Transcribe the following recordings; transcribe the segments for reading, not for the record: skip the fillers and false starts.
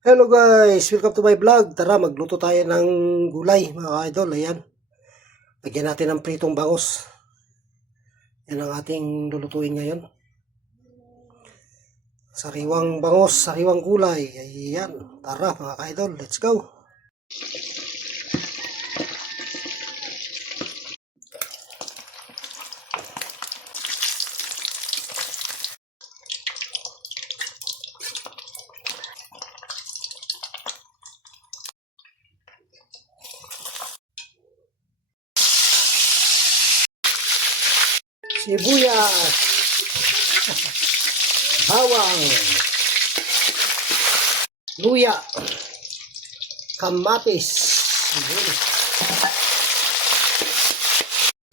Hello guys! Welcome to my vlog. Tara, magluto tayo ng gulay mga idol. Ayan. Lagyan natin ng pritong bangus. Yan ang ating lulutuin ngayon. Sariwang bangus, sariwang gulay. Ayan. Tara mga idol, let's go! Sibuyas, bawang, luya, kamatis.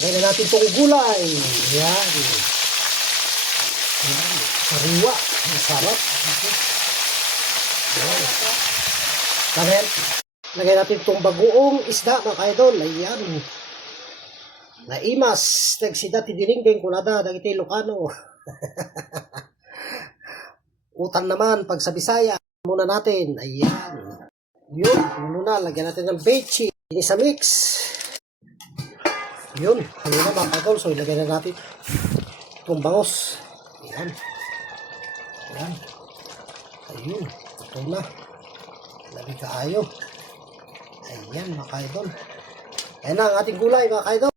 Lagyan na natin itong gulay. Ayan. Sariwa. Masarap. Ayan. Lagyan natin itong bagoong isda mga idol. Ayan. Naimas, nagsida ti diningding kulada, dagiti Ilocano. Utan naman, pag sa Bisaya, muna natin, ayan. Yun, muna, lagyan natin ng bechi, ini sa mix. Yun, kanina mga idol, so ilagyan na natin itong bangus. Ayan. Ayan. Ayun, ito na. Labi kaayo. Ayan, mga idol. Ayan na ang ating gulay, mga idol.